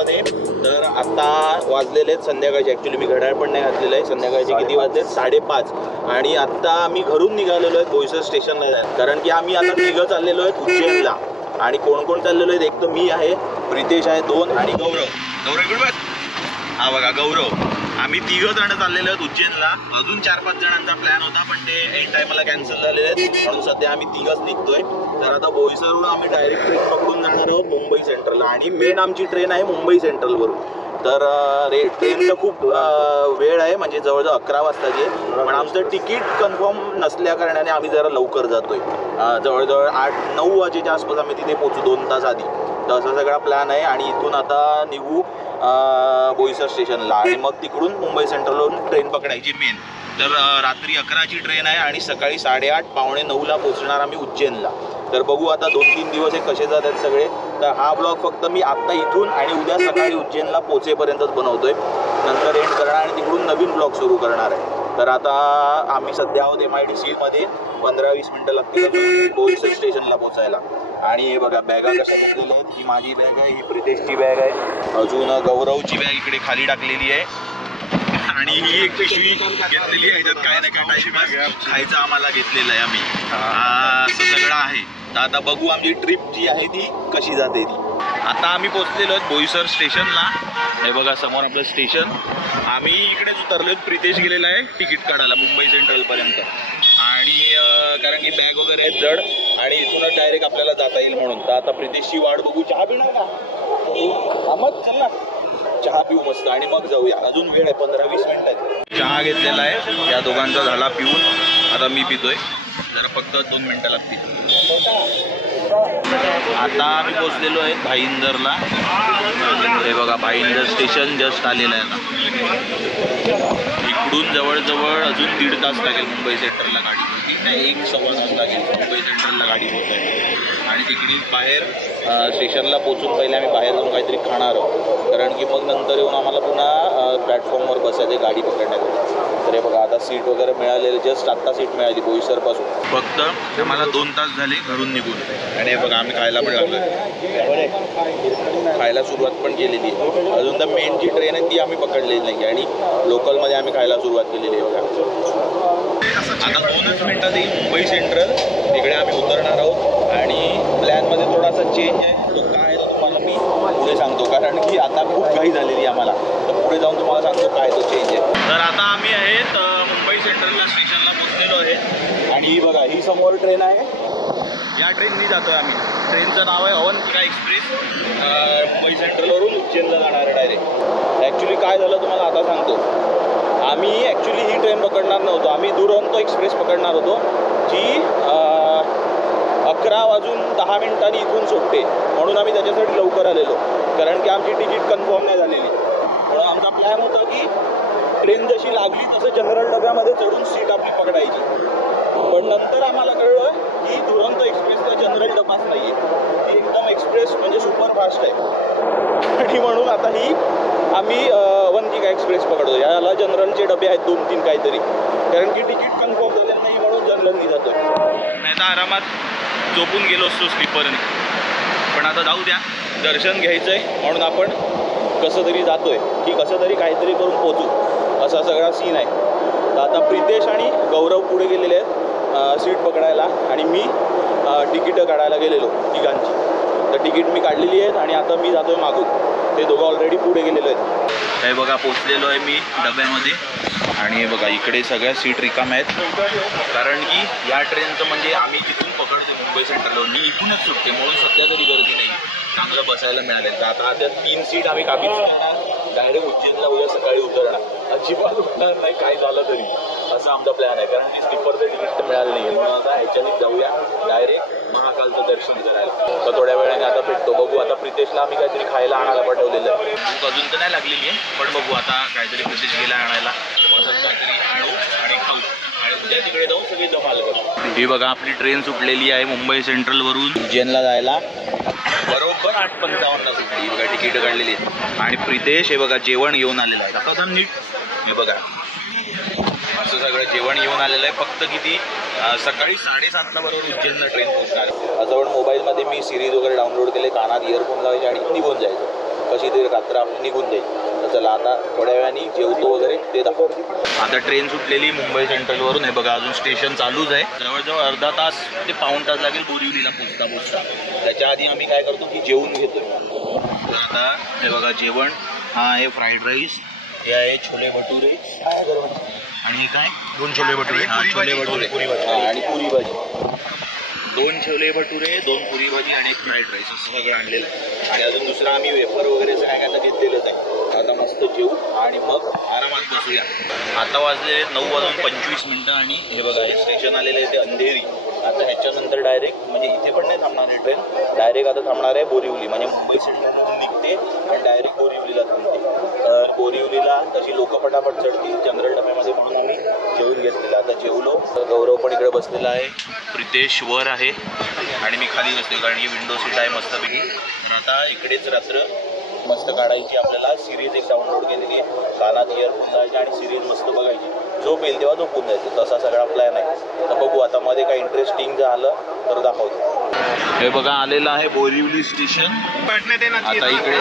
मध्ये. तर आता वाजलेले आहेत संध्याकाळचे, ॲक्च्युली मी घड्याळ पण नाही घातलेलं आहे, संध्याकाळचे किती वाजले 5:30. आणि आता आम्ही घरून निघालेलो आहे बोईसर स्टेशनला जायला, कारण की आम्ही आता तिघं चाललेलो आहेत उज्जैनला. आणि कोण कोण चाललेलो आहेत, एक तर मी आहे, प्रितेश आहे 2 आणि गौरव इकडे बस. हा बघा गौरव. आम्ही 3 जण चाललेलो आहेत उज्जैनला. अजून 4-5 जणांचा प्लॅन होता पण ते एंड टाइमला कॅन्सल झालेले आहेत, म्हणून सध्या आम्ही 3च निघतोय. तर आता बोईसरवरून आम्ही डायरेक्ट ट्रेन पकडून जाणार आहोत मुंबई सेंट्रलला. आणि मेन आमची ट्रेन आहे मुंबई सेंट्रलवरून. तर ट्रेनचं खूप वेळ आहे, म्हणजे जवळजवळ 11 वाजताची आहे. पण आमचं तिकीट कन्फर्म नसल्या कारणाने आम्ही जरा लवकर जातोय. जवळजवळ 8-9 वाजेच्या आसपास आम्ही तिथे पोहोचू, 2 तास आधी. तर असा सगळा प्लॅन आहे. आणि इथून आता निघू बोईसर स्टेशनला आणि मग तिकडून मुंबई सेंट्रलवरून ट्रेन पकडायची मेन. तर रात्री 11ची ट्रेन आहे आणि सकाळी 8:30-9:45ला पोहोचणार आम्ही उज्जैनला. तर बघू आता 2-3 दिवस हे कसे जात आहेत सगळे. तर हा ब्लॉग फक्त मी आत्ता इथून आणि उद्या सकाळी उज्जैनला पोहोचेपर्यंतच बनवतोय, नंतर एंड करणार आणि तिकडून नवीन ब्लॉग सुरू करणार आहे. तर आता आम्ही सध्या आहोत MIDC मध्ये, 15-20 मिनटं लागतील बोईसर स्टेशनला पोहोचायला. आणि हे बघा बॅगा कशा घेतलेल्या आहेत. ही माझी बॅग आहे, ही प्रितेशची बॅग आहे, अजून गौरवची बॅग इकडे खाली टाकलेली आहे. आणि ही एक पिशवी घेतलेली आहे, त्यात काय ना काय टाइमपास खायचं आम्हाला घेतलेलं आहे आम्ही. असं सगळं आहे. तर आता बघू आमची ट्रिप जी आहे ती कशी जाते ती. आता आम्ही पोहोचलेलो आहेत बोईसर स्टेशनला. हे बघा समोर आपलं स्टेशन. आम्ही इकडेच उतरलो. प्रितेश गेलेला आहे तिकीट काढायला मुंबई सेंट्रलपर्यंत. आणि कारण की बॅग वगैरे आहेत जड आणि इथूनच डायरेक्ट आपल्याला जाता येईल म्हणून. तर आता प्रितेशची वाट बघू. चहा पिणार का? मग चल ना, चहा पिऊ मस्त आणि मग जाऊया. अजून वेळ आहे, 15-20 मिनिटं. चहा घेतलेला आहे या दोघांचा, झाला पिऊन. आता मी पितोय, जरा फक्त 2 मिनिटं लागतील. आता आम्ही पोचलेलो आहे भाईंदरला. हे बघा भाईंदर स्टेशन जस्ट आलेलं आहे ना. इकडून जवळजवळ अजून 1.5 तास लागेल मुंबई सेंट्रलला गाडी होती. नाही 1-1.25 तास लागेल मुंबई सेंट्रलला गाडी होत आहे. आणि तिकडे बाहेर स्टेशनला पोचून पहिले आम्ही बाहेर जाऊन काहीतरी खाणार आहोत, कारण की मग नंतर येऊन आम्हाला पुन्हा प्लॅटफॉर्मवर बसायचं गाडी पकडण्यासाठी. तर हे बघा आता सीट वगैरे मिळालेली, जस्ट आत्ता सीट मिळाली बोईसरपासून. फक्त आम्हाला 2 तास झाले घरून निघून. आणि हे बघा आम्ही खायला पण लागलो, खायला सुरुवात पण केलेली आहे. अजून तर मेन जी ट्रेन आहे ती आम्ही पकडलेली नाही आणि लोकलमध्ये आम्ही खायला सुरुवात केलेली आहे. बघा आता 2च मिनिटात येईल मुंबई सेंट्रल, तिकडे आम्ही उतरणार आहोत. आणि प्लॅनमध्ये थोडासा चेंज आहे, तो काय आहे तो तुम्हाला मी पुढे सांगतो, कारण की आता खूप घाई झालेली आम्हाला. तर पुढे जाऊन तुम्हाला सांगतो काय तो चेंज आहे. तर आता आम्ही आहेत मुंबई सेंट्रलला स्टेशनला पोहोचलेलो आहे. आणि बघा ही समोर ट्रेन आहे, या ट्रेननी जातोय आम्ही. ट्रेनचं नाव आहे अवंतिका एक्सप्रेस. मुंबई सेंट्रलवरून उज्जैनला जाणार आहे डायरेक्ट. ॲक्च्युली काय झालं तुम्हाला आता सांगतो. आम्ही ॲक्च्युली ही ट्रेन पकडणार नव्हतो, आम्ही दुरंतो एक्सप्रेस पकडणार होतो, जी 11 वाजून 10 मिनिटांनी इथून सुटते. म्हणून आम्ही त्याच्यासाठी लवकर आलेलो, कारण की आमची तिकीट कन्फर्म नाही झालेली. म्हणून आमचा प्लॅन होता की ट्रेन जशी लागली तसं जनरल डब्यामध्ये चढून सीट आपली पकडायची. पण नंतर आम्हाला कळलं की दुरंतो एक्सप्रेसला जनरल डबाच नाही आहे, एकदम एक्सप्रेस म्हणजे सुपरफास्ट आहे. आणि म्हणून आता ही आम्ही अवंतिका एक्सप्रेस पकडतो. याला जनरलचे डबे आहेत 2-3 काहीतरी, कारण की तिकीट कन्फर्म झालेलं नाही म्हणून जनरलनी जातोय. नाही तर आरामात झोपून गेलो असतो स्लीपरने. पण आता जाऊ द्या, दर्शन घ्यायचं आहे म्हणून आपण कसं तरी जातोय की कसं तरी काहीतरी करून पोचू, असा सगळा सीन आहे. तर आता प्रितेश आणि गौरव पुढे गेलेले आहेत सीट पकडायला आणि मी तिकीटं काढायला गेलेलो तिघांची. तर तिकीट मी काढलेली आहेत आणि आता मी जातोय मागून. ते दोघं ऑलरेडी पुढे गेलेले आहेत. हे बघा पोचलेलो आहे मी डब्यामध्ये. आणि हे बघा इकडे सगळ्या सीट रिकाम्या आहेत, कारण की या ट्रेनचं म्हणजे आम्ही जिथून पकडतो मुंबई सेंट्रलवर, मी इथूनच सुटते म्हणून सध्या तरी गर्दी नाही, चांगलं बसायला मिळालं. तर आता त्या 3 सीट आम्ही कापीत उतरणार, डायरेक्ट उज्जैनला उद्या सकाळी उतरणार, अजिबात उठणार नाही काय झालं तरी, असा आमचा प्लॅन आहे. कारण की स्लीपरचं तिकीट तर मिळालं नाही, म्हणून आता ह्याच्यानेच जाऊया डायरेक्ट महाकालचं दर्शन करायला. तर थोड्या वेळाने आता भेटतो. बघू आता प्रितेशला आम्ही काहीतरी खायला आणायला पाठवलेलं आहे. भूक अजून तर नाही लागलेली आहे, पण बघू आता काहीतरी प्रितेश गेला आणायला, आणू आणि खाऊ आणि उद्या तिकडे जाऊन सगळे धमाल करू. ही बघा आपली ट्रेन सुटलेली आहे मुंबई सेंट्रलवरून उज्जैनला जायला. बरोबर 8:55 सुटली. बघा तिकीट काढलेली आहेत. आणि प्रितेश हे बघा जेवण घेऊन आलेलं आहे. आता नीट हे बघा असं सगळं जेवण येऊन आलेलं आहे. फक्त किती सकाळी 7:30ला बरोबर उज्जैनला ट्रेन पोहोचणार आहे. जवळ मोबाईलमध्ये मी सिरीज वगैरे डाउनलोड केले, कानात इयरफोन लावायचे आणि निघून जायचं. कशी तरी रात्र आपली निघून जाईल. तर चला आता थोड्या वेळाने जेवतो वगैरे ते दाखवतो. आता ट्रेन सुटलेली मुंबई सेंट्रलवरून. हे बघा अजून स्टेशन चालूच आहे. जवळजवळ अर्धा तास ते पाऊण तास लागेल बोरिवलीला पोचता. त्याच्या आधी आम्ही काय करतो की जेवून घेतो. तर आता हे बघा जेवण. हा आहे फ्राईड राईस, हे आहे छोले भटुरे आणि हे काय 2 छोले भटुरे. छोले भटुरे आणि पुरी भाजी. 2 छोले भटुरे, 2 पुरी भाजी आणि 1 फ्राईड राईस असं सगळं आणलेलं आहे. आणि अजून दुसरं आम्ही वेफर वगैरे असं काय आता घेतलेलंच आहे. आता मस्त जेवू आणि मग आरामात बसूया. आता वाजले 9:25 आणि हे बघा हे स्टेशन आलेलं आहे ते अंधेरी. आता ह्याच्यानंतर डायरेक्ट म्हणजे इथे पण नाही थांबणार आहे ट्रेन. डायरेक्ट आता थांबणार आहे बोरिवली. म्हणजे मुंबई सेंट्रलमधून निघते आणि डायरेक्ट बोरिवलीला थांबते. तर बोरिवलीला तशी लोक पटापट चढतील जनरल डब्यामध्ये म्हणून आम्ही जेवून घेतलेलं. आता जेवलो. तर गौरव पण इकडे बसलेला आहे, प्रितेश वर आहे आणि मी खाली बसलो कारण ही विंडो सीट आहे मस्तपैकी. तर आता इकडेच रात्र मस्त काढायची. आपल्याला सिरीज एक डाउनलोड केलेली आहे. कानात इयरफोन लावायचे आणि सिरीज मस्त बघायची. झोप येईल तेव्हा झोपून जायचं. तसा सगळा प्लॅन आहे. तर बघू आता मध्ये काही इंटरेस्टिंग जर आलं तर दाखवतो. हे बघा आलेलं आहे बोरिवली स्टेशन. आता इकडे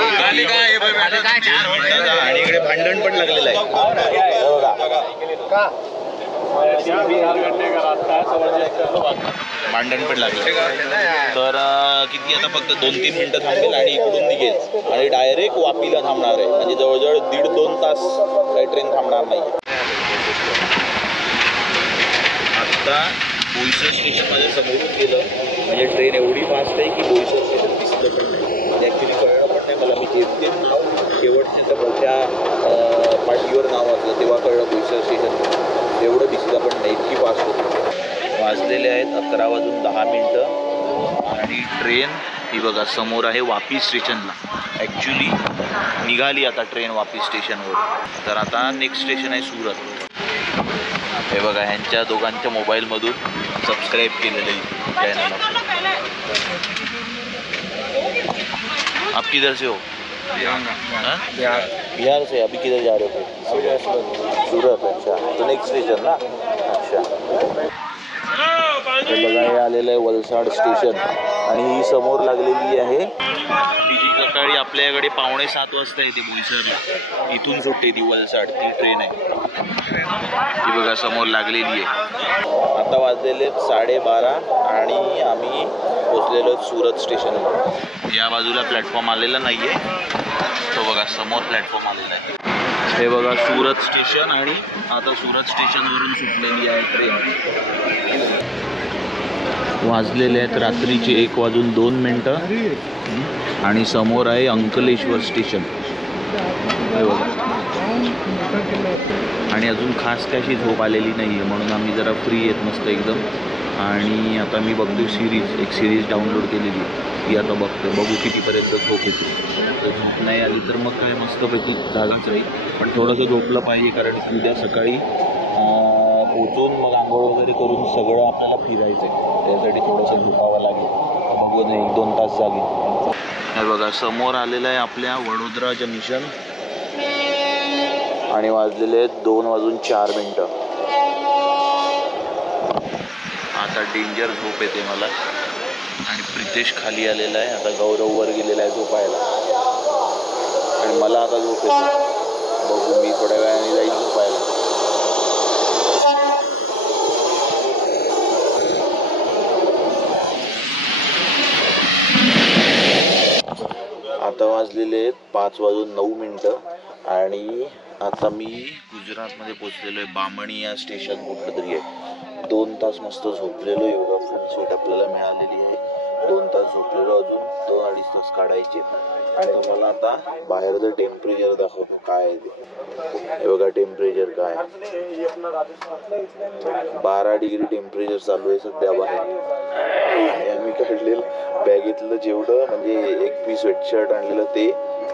आणि इकडे भांडण पण लागलेलं आहे. बघा भांडण पण लागले. तर किती आता फक्त 2-3 मिनिटं थांबेल आणि इकडून निघेल आणि डायरेक्ट वापीला थांबणार आहे. म्हणजे जवळजवळ 1.5-2 तास काही ट्रेन थांबणार नाही. आता बोईसर स्टेशनमध्ये समोरून गेलं म्हणजे ट्रेन एवढी फास्ट आहे की बोईसर स्टेशन दिसलं पण नाही. ॲक्च्युली कळलं पण नाही मला. मी जेवते नाव शेवटच्या तर मोठ्या पाठीवर नाव वाचलं तेव्हा कळलं बोईसर स्टेशन. एवढं दिसलं पण नाही, इतकी फास्ट होती. वाजलेले आहेत 11:10 आणि ट्रेन ही बघा समोर आहे वापी स्टेशनला. ॲक्च्युली निघाली आता ट्रेन वापी स्टेशनवर. तर आता नेक्स्ट स्टेशन आहे सुरत. हे बघा ह्यांच्या दोघांच्या मोबाईलमधून सबस्क्राईब केलेलं आहे चॅनल. आप किधर से हो? बिहार से. अभी किधर जा रहे हो? सूरत. अच्छा तो नेक्स्ट स्टेशन ना. अच्छा हे बघा हे आलेलं आहे वलसाड स्टेशन आणि ही समोर लागलेली आहे. जी सकाळी आपल्याकडे 6:45 वाजता येते बोईसरला. इथून सुटते ती वलसाड, ती ट्रेन आहे. ही बघा समोर लागलेली आहे. आता वाजलेले 12:30 आणि आम्ही पोचलेलो सुरत स्टेशनला. या बाजूला प्लॅटफॉर्म आलेला नाही आहे. तो बघा समोर प्लॅटफॉर्म आलेला आहे. हे बघा सुरत स्टेशन आणि आता सुरत स्टेशनवरून सुटलेली आहे ट्रेन. वाजलेले आहेत रात्रीचे 1:02 आणि समोर आहे अंकलेश्वर स्टेशन. हे बघा आणि अजून खास कशी झोप आलेली नाही आहे म्हणून आम्ही जरा फ्री आहेत मस्त एकदम. आणि आता मी बघतो एक सिरीज डाउनलोड केलेली ती आता बघू कितीपर्यंत झोप येते. तर झोप नाही आली तर मग काय मस्तपैकी जागाच राहील. पण थोडंसं झोपलं पाहिजे कारण उद्या सकाळी पोचून मग आंघोळ वगैरे करून सगळं आपल्याला फिरायचं आहे. त्यासाठी थोडंसं झोपावं लागेल. बघू 1-2 तास जागे. हे बघा समोर आलेलं आहे आपल्या वडोदरा जंक्शन आणि वाजलेले आहेत 2:04. आता डेंजर झोप येते मला आणि प्रितेश खाली आलेला आहे. आता गौरव वर गेलेला आहे झोपायला आणि मला आता झोप येते. बघू मी थोड्या वेळाने जाईल झोपायला. आता वाजलेले आहेत 5:09 आणि आता मी गुजरातमध्ये पोचलेलो आहे. बामणी या स्टेशन कुठलं तरी आहे. 2 तास मस्त झोपलेलो. योगा फुल सीट आपल्याला मिळालेली आहे. 2 तास झोपलेलो. अजून 2-2.5 तास काढायचे. आणि तुम्हाला आता बाहेरचं टेम्परेचर दाखवतो काय आहे ते. हे बघा टेम्परेचर काय 12 डिग्री टेम्परेचर चालू आहे सध्या बाहेर. आम्ही काढलेलं बॅगेतलं जेवढं म्हणजे एक पीस स्वेटशर्ट आणलेलं ते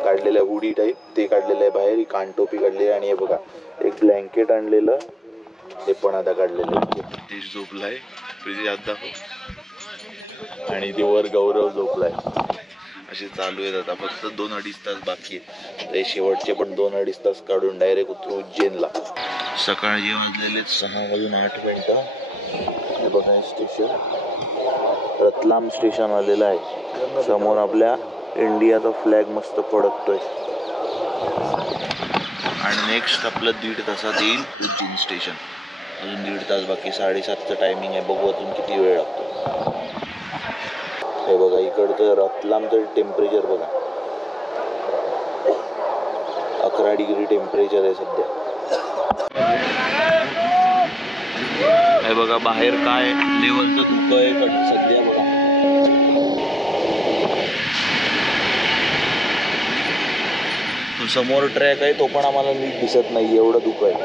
काढलेलं आहे. हुडी टाईप ते काढलेलं आहे बाहेर. कानटोपी काढलेली आणि हे बघा एक ब्लँकेट आणलेलं ते पण आता काढलेलं आहे. प्रितेश झोपलाय. प्रितेश आता आणि ते वर गौरव झोपलाय. असे चालू आहेत. आता फक्त 2-2.5 तास बाकी आहेत. ते शेवटचे पण 2-2.5 तास काढून डायरेक्ट उतरू उज्जैनला. सकाळचे वाजलेले 6:08. हे बघा स्टेशन रतलाम स्टेशन आलेलं आहे. समोर आपल्या इंडियाचा फ्लॅग मस्त फडकतोय. आणि नेक्स्ट आपलं 1.5 तासात येईल उज्जैन स्टेशन. अजून 1.5 तास बाकी. 7:30चं टायमिंग आहे. बघू अजून किती वेळ लागतो. हे बघा इकडचं रतलामचं टेम्परेचर बघा, 11 डिग्री टेम्परेचर आहे सध्या. हे बघा बाहेर काय लेवलचं धुकं आहे सध्या बघा. तो समोर ट्रॅक आहे तो पण आम्हाला नीट दिसत नाही, एवढं धुकं आहे.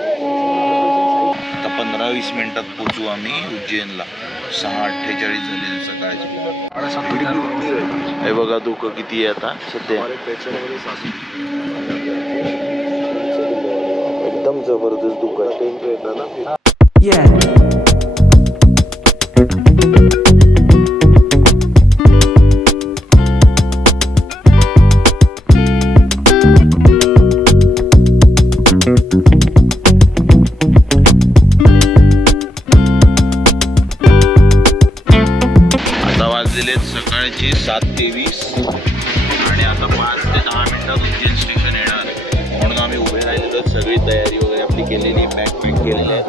आता 15-20 मिनिटात पोचू आम्ही उज्जैनला. 6:48 झाले सकाळचे. हे बघा धुकं किती आहे आता सध्या, एकदम जबरदस्त धुकं आहे. सकाळची 7:23 आणि आता 5 ते 10 मिनिटात उज्जैन स्टेशन येणार. म्हणून आम्ही उभे राहिलेलो. सगळी तयारी वगैरे आपली केलेली, बॅग पॅक केलेली आहे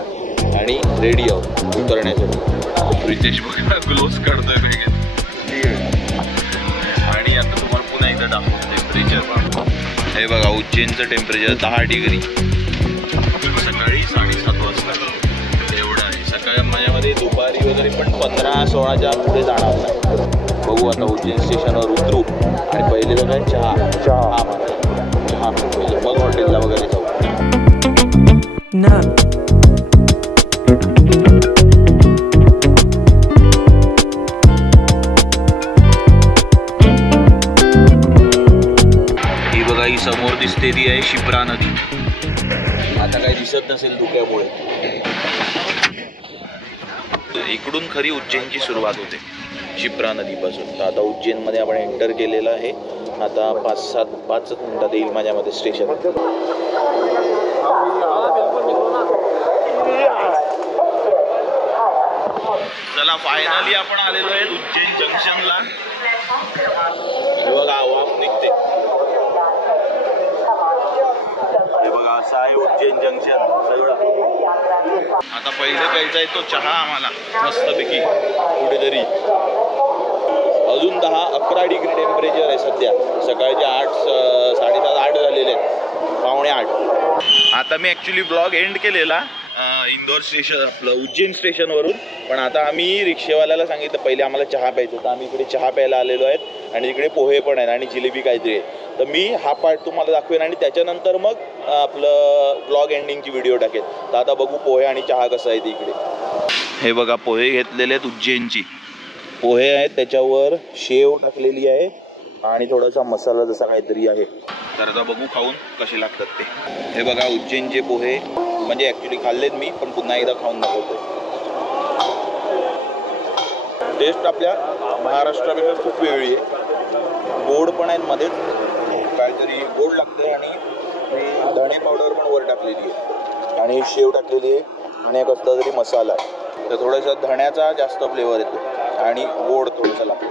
आणि रेडी आहोत उतरण्यासाठी. प्रितेश बघा ग्लोव्स काढतोय बॅगेत. आणि आता तुम्हाला पुन्हा एकदा दाखवतो टेम्परेचर. हे बघा उज्जैनचं टेम्परेचर 10 डिग्री. सकाळी 7:30 वाजता एवढं आहे. सकाळी माझ्यामध्ये दुपारी वगैरे पण 15-16च्या पुढे जाणार नाही. बघू आता उज्जैन स्टेशनवर उतरू आणि पहिले तर काय चहा पहिले, मग हॉटेलला वगैरे जाऊ. ही बघा ही समोर दिसते ती आहे शिप्रा नदी. आता काही दिसत नसेल धुक्यामुळे. इकडून खरी उज्जैनची सुरुवात होते शिप्रा नदीपासून. तर आता उज्जैनमध्ये आपण एंटर केलेलं आहे. आता 5 मिनिटात येईल माझ्यामध्ये स्टेशन. चला फायनली आपण आलेलो आहे उज्जैन जंक्शनला. हे बघा वाफ निघते. हे बघा असं आहे उज्जैन जंक्शन सगळं. आता पहिले प्यायचा आहे तो चहा आम्हाला मस्तपैकी कुठेतरी. अजून 10-11 डिग्री टेम्परेचर आहे सध्या. सकाळचे 7:30-8 झालेले आहेत, 7:45. आता मी ॲक्च्युली ब्लॉग एंड केलेला इंदोर स्टेशन आपलं उज्जैन स्टेशनवरून. पण आता आम्ही रिक्षेवाल्याला सांगितलं पहिले आम्हाला चहा प्यायचा होता. आम्ही इकडे चहा प्यायला आलेलो आहेत आणि इकडे पोहे पण आहेत आणि जिलेबी काहीतरी आहे. तर मी हा पार्ट तुम्हाला दाखवेन आणि त्याच्यानंतर मग आपलं ब्लॉग एंडिंगची व्हिडिओ टाकेल. तर आता बघू पोहे आणि चहा कसं आहे ते इकडे. हे बघा पोहे घेतलेले आहेत उज्जैनची. पोहे आहेत, त्याच्यावर शेव टाकलेली आहे आणि थोडासा मसाला जसा काहीतरी आहे. तर आता बघू खाऊन कसे लागतात ते. हे बघा उज्जैनचे पोहे, म्हणजे ॲक्च्युली खाल्लेत मी पण पुन्हा एकदा खाऊन दाखवतो. टेस्ट आपल्या महाराष्ट्रापेक्षा खूप वेगळी आहे. गोड पण आहेत मध्येच, काहीतरी गोड लागते आणि धणे पावडर पण वर टाकलेली आहे आणि शेव टाकलेली आहे आणि एक असला तरी मसाला आहे. तर थोडासा धण्याचा जास्त फ्लेवर येतो आणि गोड थोडंसं लागतं.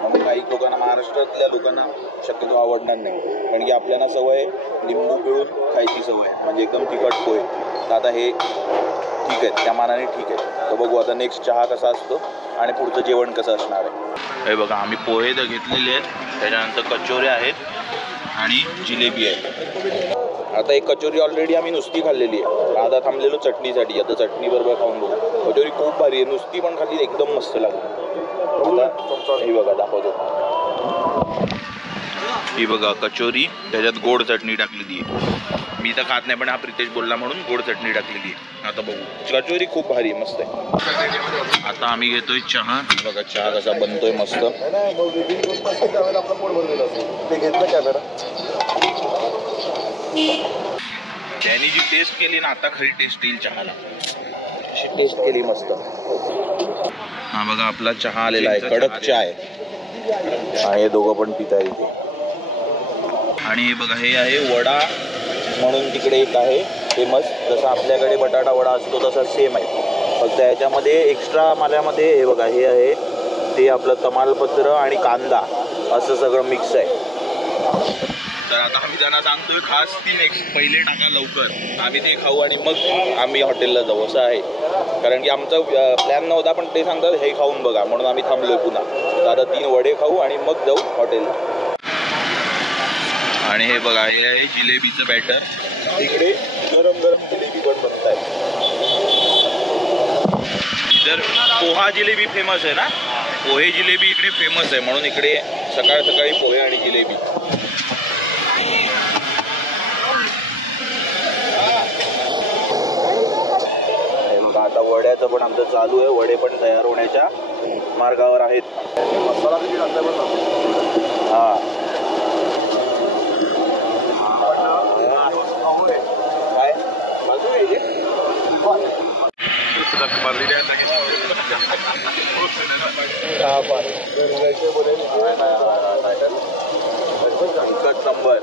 म्हणून काही लोकांना, महाराष्ट्रातल्या लोकांना शक्यतो आवडणार नाही, कारण की आपल्याला सवय लिंबू पिळून खायची सवय, म्हणजे एकदम तिखट पोहे. तर आता हे ठीक आहे, त्या मानाने ठीक आहे. तर बघू आता नेक्स्ट चहा कसा असतो आणि पुढचं जेवण कसं असणार आहे. हे बघा आम्ही पोहे तर घेतलेले आहेत, त्याच्यानंतर कचोऱ्या आहेत आणि जिलेबी आहे. आता एक कचोरी ऑलरेडी आम्ही नुसती खाल्लेली आहे, आता थांबलेलो चटणीसाठी. आता चटणी बरोबर खाऊन बघू. कचोरी खूप भारी आहे, नुसती पण खाल्ली एकदम मस्त लागली. आता ही बघा दाखवतो. ही बघा कचोरी, त्याच्यात गोड चटणी टाकलेली आहे. मी तर खात नाही पण हा प्रितेश बोलला म्हणून गोड चटणी टाकलेली आहे. आता बघू. कचोरी खूप भारी मस्त आहे. आता आम्ही घेतोय चहा. बघा चहा कसा बनतोय मस्त. त्यांनी जी टेस्ट केली ना, आता खरी टेस्ट येईल चहाला. अशी टेस्ट केली मस्त. हा बघा आपला चहा आलेला आहे, कडक चहा आहे आणि हे दोघं पण पित आहे इथे. आणि हे बघा हे आहे वडा म्हणून तिकडे एक आहे फेमस, जसं आपल्याकडे बटाटा वडा असतो तसा सेम आहे, फक्त याच्यामध्ये एक्स्ट्रा माल्यामध्ये हे बघा हे आहे ते आपलं तमालपत्र आणि कांदा असं सगळं मिक्स आहे. तर आता आम्ही त्यांना सांगतोय खास ती नेक्स्ट पहिले टाका लवकर, आम्ही ते खाऊ आणि मग आम्ही हॉटेलला जाऊ असं आहे. कारण की आमचा प्लॅन नव्हता, पण ते सांगतात हे खाऊन बघा म्हणून आम्ही थांबलोय पुन्हा. तर आता 3 वडे खाऊ आणि मग जाऊ हॉटेलला. आणि हे बघा, हे आहे जिलेबीचं बॅटर. इकडे गरम गरम जिलेबी पण बनत आहे. इधर पोहा जिलेबी फेमस आहे ना, पोहे जिलेबी इकडे फेमस आहे, म्हणून इकडे सकाळ सकाळी पोहे आणि जिलेबी. आता वड्याचं पण आमचं चालू आहे, वडे पण तयार होण्याच्या मार्गावर आहेत. हा काय नंबर.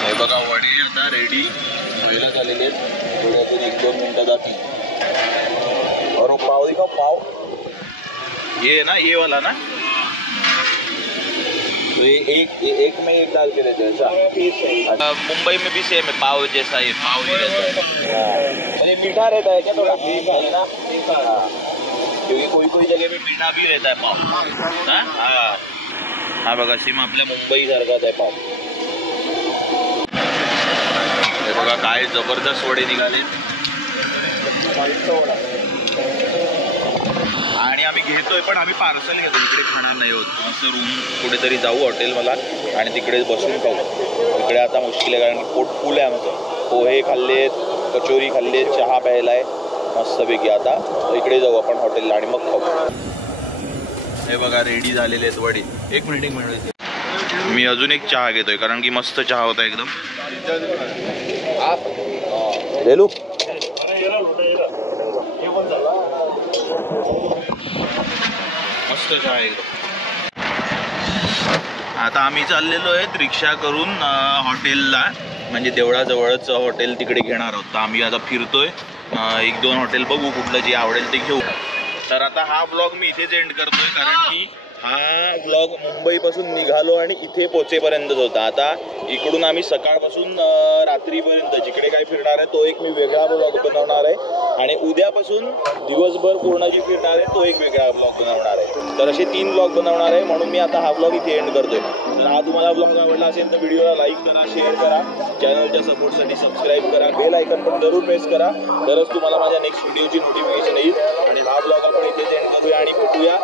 हे बघा वडे आता रेडी व्हायला झालेले आहेत. थोड्यातून 1-2 मिनिटात आधी. और पाव दिखाओ, पाव ये ना, ये वाला ना, तो एक में एक डाल के देते हैं. मुंबई में भी सेम है, पाव जैसा ये पाव ही रहता है. ये मीठा रहता है क्या थोड़ा? है ना, क्योंकि कोई जगह पे मीठा भी रहता है पाव. हा बघा, सेम आपल्या मुंबई सारखाच आहे पाव. हे बघा काय जबरदस्त वडे निघाले. आणि आम्ही घेतोय, पण आम्ही पार्सल घेतो, इकडे खाणार नाही होत. असं रूम कुठेतरी जाऊ हॉटेल मला आणि तिकडे बसून खाऊ. इकडे आता मुश्किल आहे, कारण की पोट फुल आहे आमचं. पोहे खाल्लेत, कचोरी खाल्लेत, चहा प्यायलाय मस्तपैकी. आता इकडे जाऊ आपण हॉटेलला आणि मग खाऊ. हे बघा रेडी झालेले आहेत वडे. एक मिनिट मी अजून एक चहा घेतोय, कारण की मस्त चहा होता एकदम. लेलू मस्त चहा एकदम. आता आम्ही चाललेलो आहेत रिक्षा करून हॉटेलला, म्हणजे देवळाजवळच हॉटेल तिकडे घेणार आहोत. तर आम्ही आता फिरतोय, 1-2 हॉटेल बघू, कुठलं जे आवडेल ते घेऊ. तर आता हा ब्लॉग मी इथेच एंड करतोय, कारण की हा ब्लॉग मुंबईपासून निघालो आणि इथे पोचेपर्यंतच होता. आता इकडून आम्ही सकाळपासून रात्रीपर्यंत जिकडे काय फिरणार आहे तो एक मी वेगळा ब्लॉग बनवणार आहे, आणि उद्यापासून दिवसभर पूर्ण जी फिरणार आहे तो एक वेगळा ब्लॉग बनवणार आहे. तर असे 3 ब्लॉग बनवणार आहे, म्हणून मी आता हा ब्लॉग इथे एंड करतोय. तर हा तुम्हाला ब्लॉग आवडला असेल तर व्हिडिओला लाईक करा, शेअर करा, चॅनलच्या सपोर्टसाठी सबस्क्राईब करा, बेल आयकन पण जरूर प्रेस करा, तरच तुम्हाला माझ्या नेक्स्ट व्हिडिओची नोटिफिकेशन येईल. आणि हा ब्लॉग आपण इथेच एंड करूया आणि भेटूया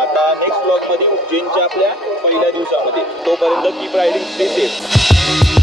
आता नेक्स्ट ब्लॉग मध्ये उज्जैनच्या आपल्या पहिल्या दिवसामध्ये. तोपर्यंत कीप रायडिंग, स्टे सेफ.